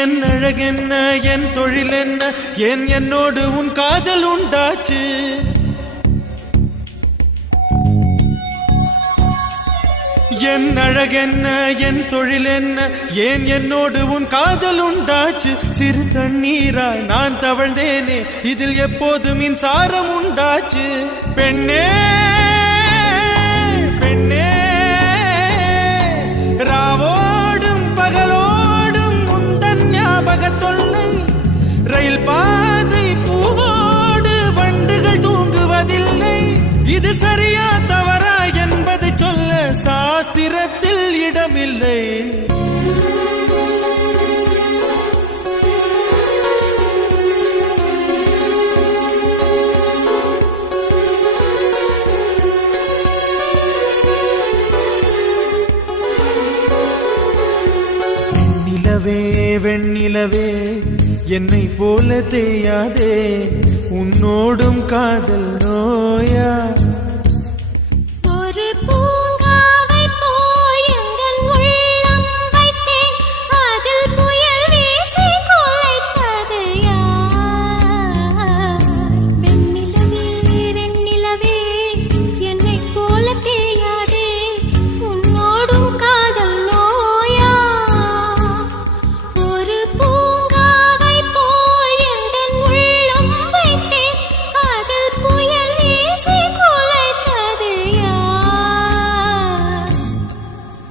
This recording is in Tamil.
என் அழகென்ன என் தொழில் என்ன ஏன் என்னோடு உன் காதல் உண்டாச்சு என் அழகென்ன என் தொழில் என்ன ஏன் என்னோடு உன் காதல் உண்டாச்சு சிறு தண்ணீராய் நான் தவழ்ந்தேனே இதில் எப்போது மின்சாரம் உண்டாச்சு பெண்ணே பெண்ணே ராவோடும் பகலோடும் உந்தன் ஞாபக தொல்லை ரயில் பாதை பூவோடு வண்டுகள் தூங்குவதில்லை இது சரியா தவறா என்பது சொல்ல சாஸ்திரத்தில் இடமில்லை வெண்ணிலவே வெண்ணிலவே என்னை போல தேயாதே உன்னோடும் காதல் நோயா